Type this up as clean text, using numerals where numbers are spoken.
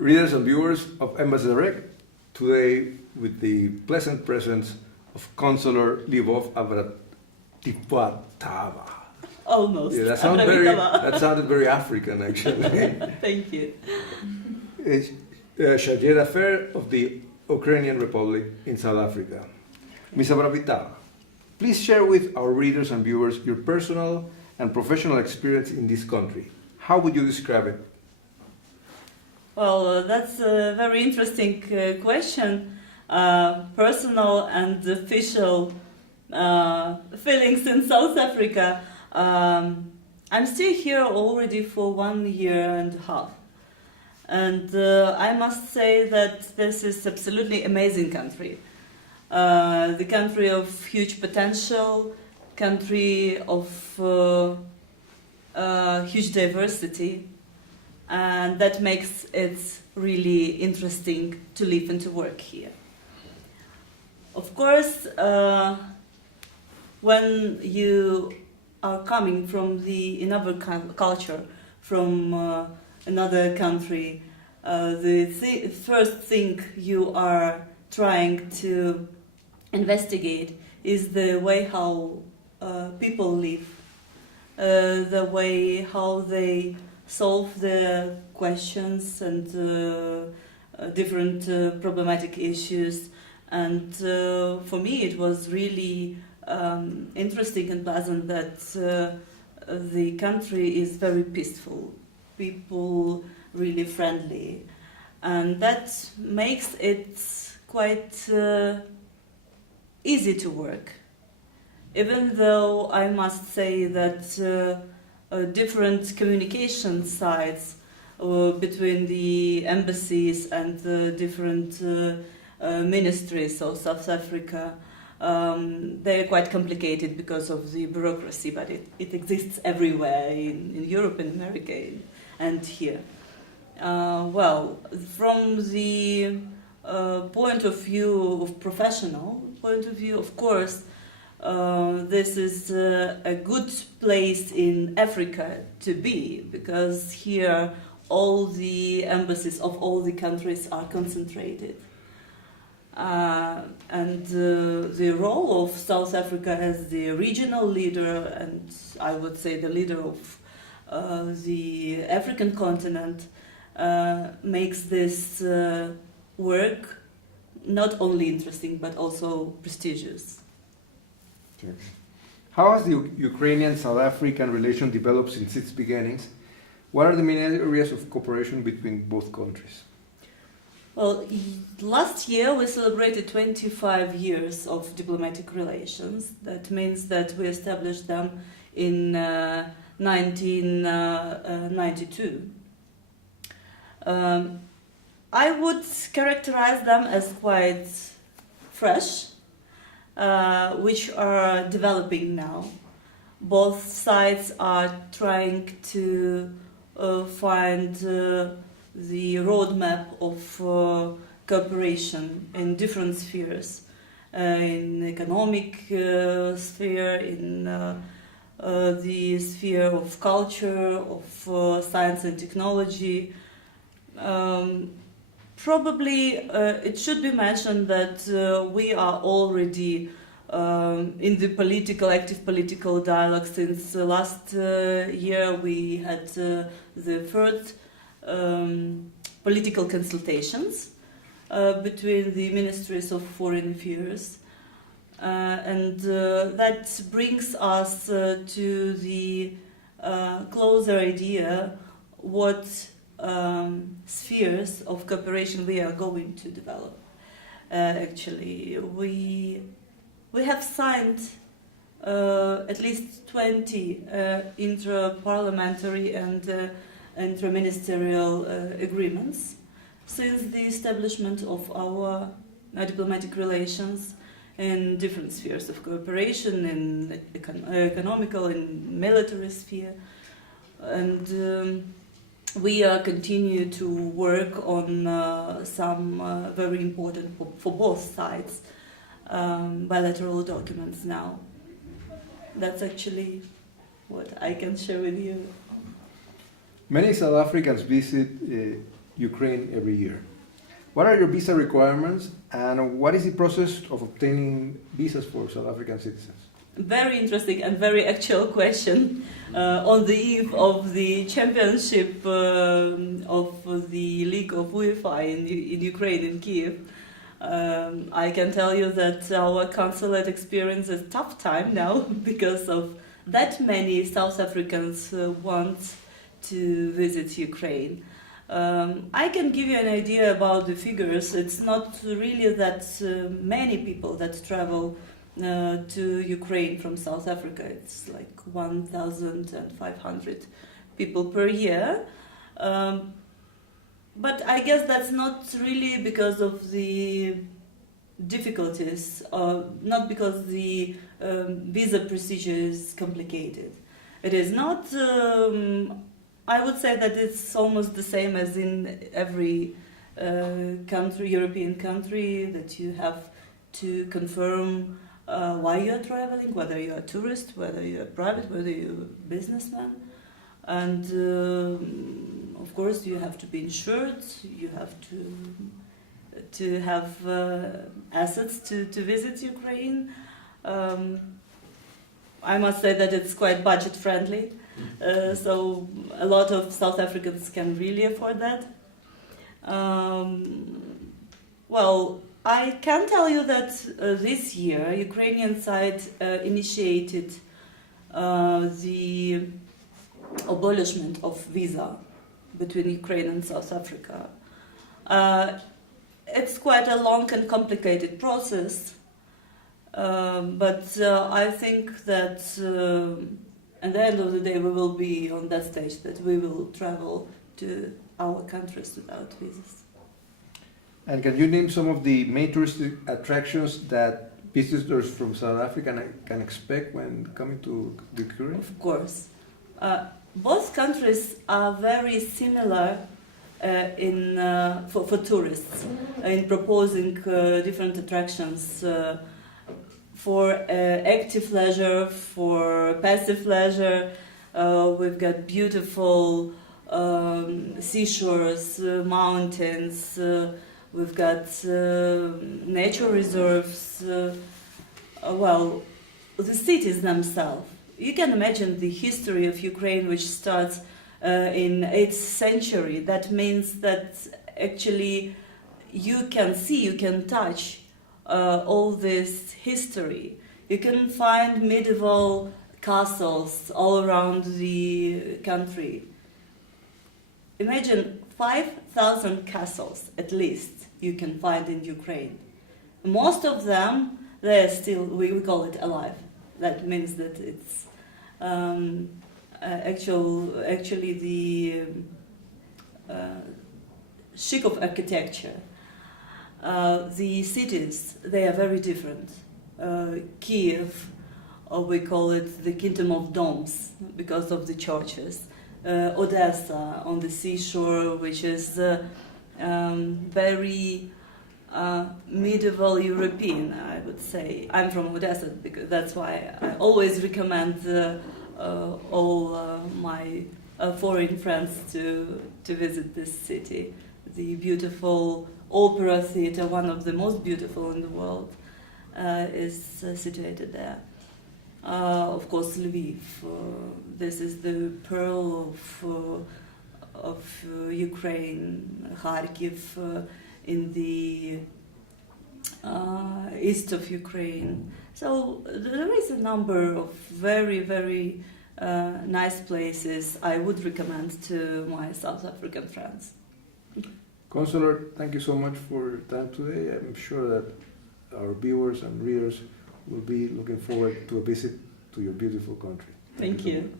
readers and viewers of Embassy Direct, today with the pleasant presence of Consular Luibov Abravitova. Almost. Yeah, that sounded very African, actually. Thank you. Chargé d'Affaires of the Ukrainian Republic in South Africa. Ms. Abravitova, please share with our readers and viewers your personal and professional experience in this country. How would you describe it? Well, that's a very interesting question. Personal and official feelings in South Africa. I'm still here already for 1 year and a half. And I must say that this is absolutely amazing country. The country of huge potential, country of huge diversity, and that makes it really interesting to live and to work here. Of course, when you are coming from another culture, from another country, the first thing you are trying to investigate is the way how people live, the way how they solve the questions and different problematic issues. And for me it was really interesting and pleasant that the country is very peaceful, people really friendly, and that makes it quite easy to work. Even though I must say that different communication sites between the embassies and the different ministries of South Africa, they are quite complicated because of the bureaucracy, but it exists everywhere in Europe, in America, and here. Well, from the point of view of professional point of view, of course, this is a good place in Africa to be, because here all the embassies of all the countries are concentrated. And the role of South Africa as the regional leader, and I would say the leader of the African continent, makes this work not only interesting but also prestigious. Okay. How has the Ukrainian-South African relation developed since its beginnings? What are the main areas of cooperation between both countries? Well, last year we celebrated 25 years of diplomatic relations. That means that we established them in 1992. I would characterize them as quite fresh, which are developing now. Both sides are trying to find the roadmap of cooperation in different spheres, in economic sphere, in the sphere of culture, of science and technology. Probably it should be mentioned that we are already in the active political dialogue since last year. We had the first political consultations between the ministries of foreign affairs, and that brings us to the closer idea what spheres of cooperation we are going to develop. Actually, we have signed at least 20 intra-parliamentary and intra-ministerial agreements since the establishment of our diplomatic relations in different spheres of cooperation, in economical and military sphere, and we continue to work on some very important for both sides bilateral documents now. That's actually what I can share with you. Many South Africans visit Ukraine every year. What are your visa requirements, and what is the process of obtaining visas for South African citizens? Very interesting and very actual question. On the eve of the championship of the League of UEFA in Ukraine, in Kiev, I can tell you that our consulate experiences a tough time now because of that many South Africans want to visit Ukraine. I can give you an idea about the figures. It's not really that many people that travel to Ukraine from South Africa. It's like 1,500 people per year. But I guess that's not really because of the difficulties, not because the visa procedure is complicated. It is not. I would say that it's almost the same as in every European country, that you have to confirm why you are traveling, whether you are a tourist, whether you are private, whether you are a businessman. And of course you have to be insured, you have to have assets to visit Ukraine. I must say that it's quite budget friendly. So a lot of South Africans can really afford that. Well, I can tell you that this year Ukrainian side initiated the abolishment of visa between Ukraine and South Africa. It's quite a long and complicated process, but I think that at the end of the day, we will be on that stage that we will travel to our countries without visas. And can you name some of the main touristic attractions that visitors from South Africa can expect when coming to Ukraine? Of course. Both countries are very similar for tourists in proposing different attractions for active leisure, for passive leisure. We've got beautiful seashores, mountains, we've got nature reserves, well, the cities themselves. You can imagine the history of Ukraine, which starts in 8th century. That means that actually you can see, you can touch all this history. You can find medieval castles all around the country. Imagine 5,000 castles at least you can find in Ukraine. Most of them, they are still, we call it alive. That means that it's actually the chic of architecture. The cities, they are very different. Kiev, we call it the kingdom of domes because of the churches. Odessa on the seashore, which is very medieval European, I would say. I'm from Odessa, because that's why I always recommend all my foreign friends to visit this city. The beautiful opera theater, one of the most beautiful in the world, is situated there. Of course, Lviv. This is the pearl of Ukraine. Kharkiv in the east of Ukraine. So there is a number of very, very nice places I would recommend to my South African friends. Consular, thank you so much for your time today. I'm sure that our viewers and readers will be looking forward to a visit to your beautiful country. Thank you.